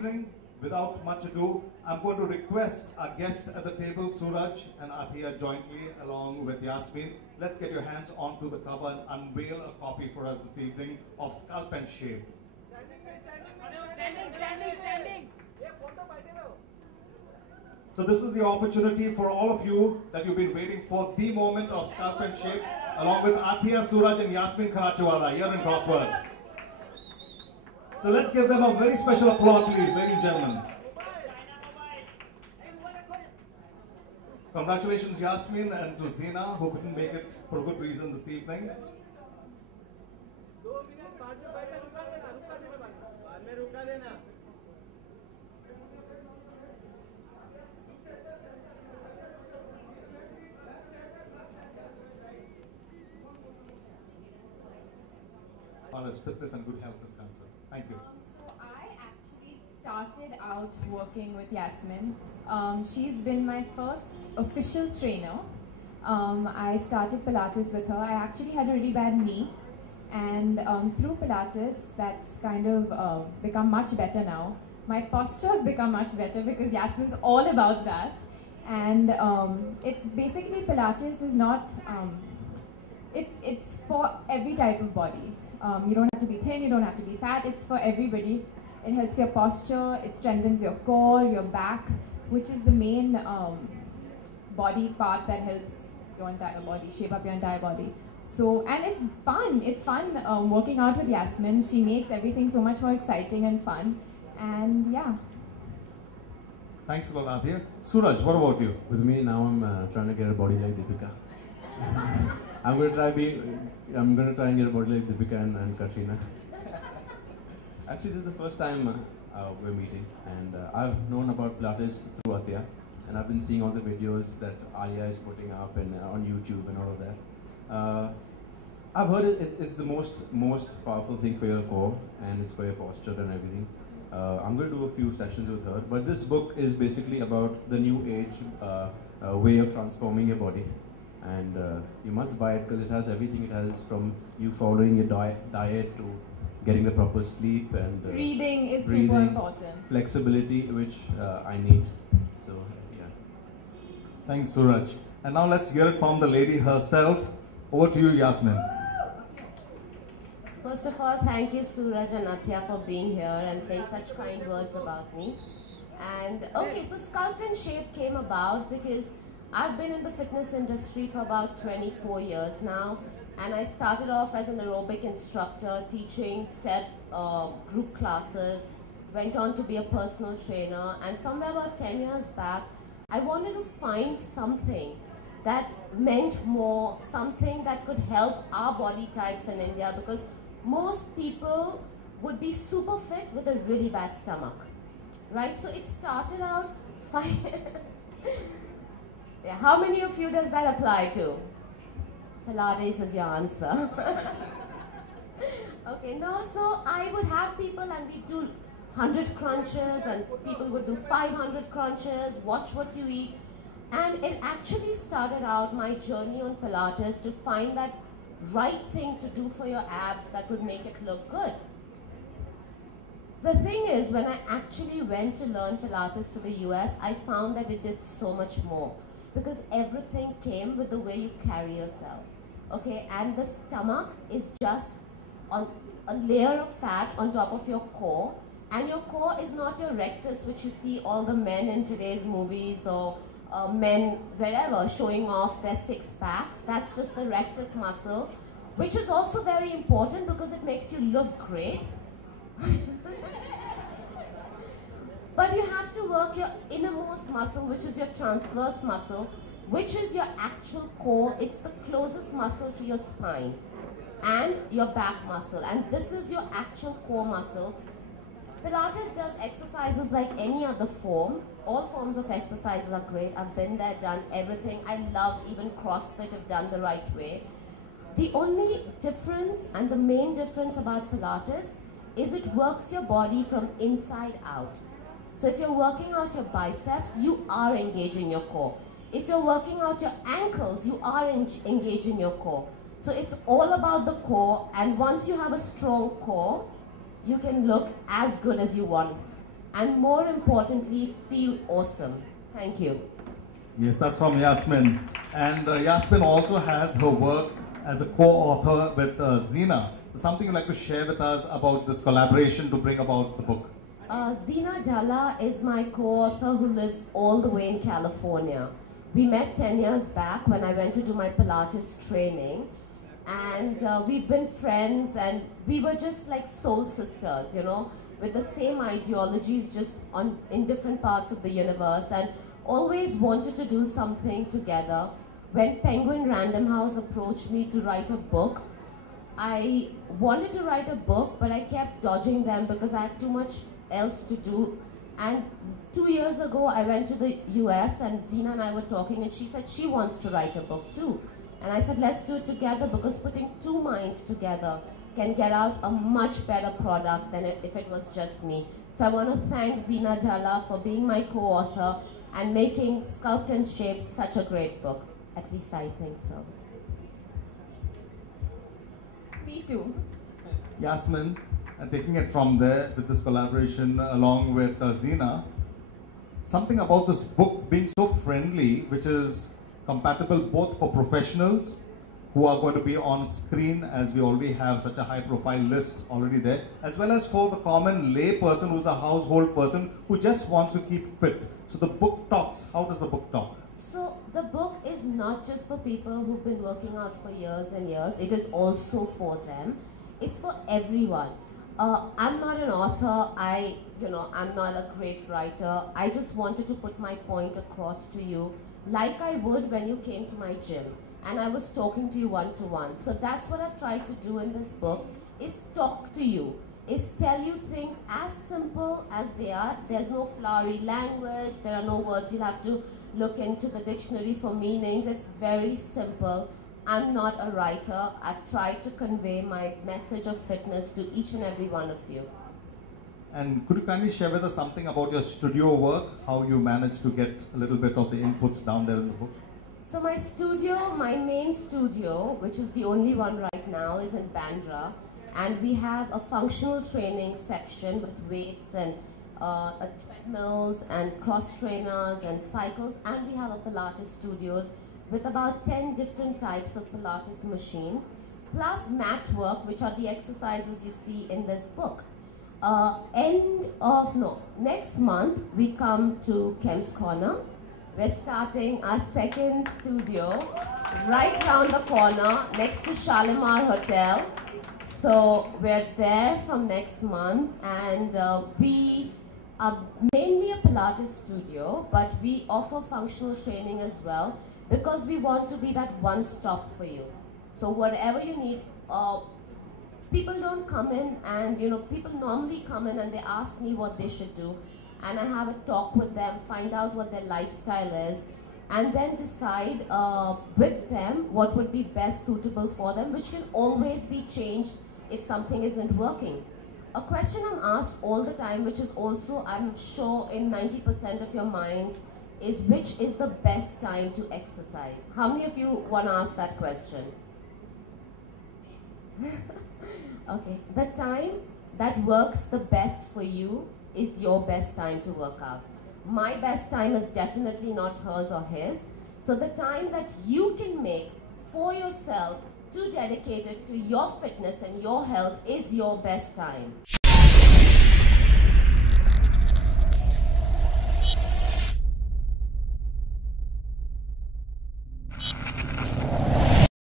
evening, without much ado, I'm going to request our guest at the table, Suraj and Athiya, jointly along with Yasmin. Let's get your hands onto the cover and unveil a copy for us this evening of Sculpt and Shape. Standing. So this is the opportunity for all of you that you've been waiting for, the moment of Sculpt and Shape, along with Athiya, Suraj and Yasmin Karachiwala here in Crossword. So let's give them a very special applause, please, ladies and gentlemen. Congratulations, Yasmin, and to Zina, who couldn't make it for a good reason this evening. As fitness and good health is concerned. Thank you. So I actually started out working with Yasmin. She's been my first official trainer. I started Pilates with her. I actually had a really bad knee, and through Pilates, that's kind of become much better now. My posture's become much better because Yasmin's all about that. And basically Pilates is not, it's for every type of body. You don't have to be thin, you don't have to be fat, it's for everybody. It helps your posture, it strengthens your core, your back, which is the main body part that helps your entire body, shape up your entire body. So, and it's fun working out with Yasmin. She makes everything so much more exciting and fun, and yeah. Thanks a lot, Athiya. Suraj, what about you? With me now, I'm trying to get a body like Deepika. I'm going to try and get a body like Deepika and Katrina. Actually, this is the first time we're meeting, and I've known about Pilates through Athiya, and I've been seeing all the videos that Alia is putting up and on YouTube and all of that. I've heard it's the most powerful thing for your core, and it's for your posture and everything. I'm going to do a few sessions with her, but this book is basically about the new age way of transforming your body. And you must buy it because it has everything. It has from you following your diet to getting the proper sleep and breathing is super important. Flexibility, which I need. So yeah. Thanks, Suraj. And now let's hear it from the lady herself. Over to you, Yasmin. First of all, thank you, Suraj and Athiya, for being here and saying such kind words about me. And okay, so Sculpt and Shape came about because I've been in the fitness industry for about 24 years now, and I started off as an aerobic instructor teaching step group classes, went on to be a personal trainer, and somewhere about 10 years back, I wanted to find something that meant more, something that could help our body types in India, because most people would be super fit with a really bad stomach, right? So it started out fine. Yeah, how many of you does that apply to? Pilates is your answer. Okay, no, so I would have people and we'd do 100 crunches and people would do 500 crunches, watch what you eat. And it actually started out my journey on Pilates to find that right thing to do for your abs that would make it look good. The thing is, when I actually went to learn Pilates to the US, I found that it did so much more. Because everything came with the way you carry yourself, okay? And the stomach is just on a layer of fat on top of your core, and your core is not your rectus, which you see all the men in today's movies or men wherever showing off their six packs. That's just the rectus muscle, which is also very important because it makes you look great. But you have to work your innermost muscle, which is your transverse muscle, which is your actual core. It's the closest muscle to your spine and your back muscle. And this is your actual core muscle. Pilates does exercises like any other form. All forms of exercises are great. I've been there, done everything. I love even CrossFit if done the right way. The only difference and the main difference about Pilates is it works your body from inside out. So if you're working out your biceps, you are engaging your core. If you're working out your ankles, you are engaging your core. So it's all about the core, and once you have a strong core, you can look as good as you want. and more importantly, feel awesome. Thank you. Yes, that's from Yasmin. And Yasmin also has her work as a co-author with Zina. Something you'd like to share with us about this collaboration to bring about the book? Zina Dalla is my co-author who lives all the way in California. We met 10 years back when I went to do my Pilates training, and we've been friends, and we were just like soul sisters, you know, with the same ideologies, just in different parts of the universe, and always wanted to do something together. When Penguin Random House approached me to write a book, I wanted to write a book, but I kept dodging them because I had too much else to do. And 2 years ago, I went to the US, and Zina and I were talking, and she said she wants to write a book too. And I said, let's do it together, because putting two minds together can get out a much better product than if it was just me. So I want to thank Zina Dalla for being my co-author and making Sculpt and Shape such a great book. At least I think so. Me too. Yasmin, and taking it from there with this collaboration along with Zina, something about this book being so friendly, which is compatible both for professionals who are going to be on screen, as we already have such a high profile list already there, as well as for the common lay person who's a household person who just wants to keep fit. So the book talks. How does the book talk? So the book is not just for people who've been working out for years and years. It is also for them. It's for everyone. I'm not an author. I'm not a great writer. I just wanted to put my point across to you, like I would when you came to my gym and I was talking to you one-to-one. So that's what I've tried to do in this book, is talk to you, is tell you things as simple as they are. There's no flowery language, there are no words you'll have to look into the dictionary for meanings. It's very simple. I'm not a writer. I've tried to convey my message of fitness to each and every one of you. And could you kindly share with us something about your studio work, how you managed to get a little bit of the inputs down there in the book? So my studio, my main studio, which is the only one right now, is in Bandra. And we have a functional training section with weights and treadmills and cross trainers and cycles. And we have a Pilates studios with about 10 different types of Pilates machines, plus mat work, which are the exercises you see in this book. Next month, we come to Kem's Corner. We're starting our second studio right around the corner next to Shalimar Hotel. So we're there from next month, and we are mainly a Pilates studio, but we offer functional training as well, because we want to be that one-stop for you. So whatever you need, people don't come in and, people normally come in and they ask me what they should do, and I have a talk with them, find out what their lifestyle is, and then decide with them what would be best suitable for them, which can always be changed if something isn't working. A question I'm asked all the time, which is also, I'm sure, in 90% of your minds, is which is the best time to exercise? How many of you want to ask that question? Okay, the time that works the best for you is your best time to work out. My best time is definitely not hers or his. So the time that you can make for yourself to dedicate it to your fitness and your health is your best time.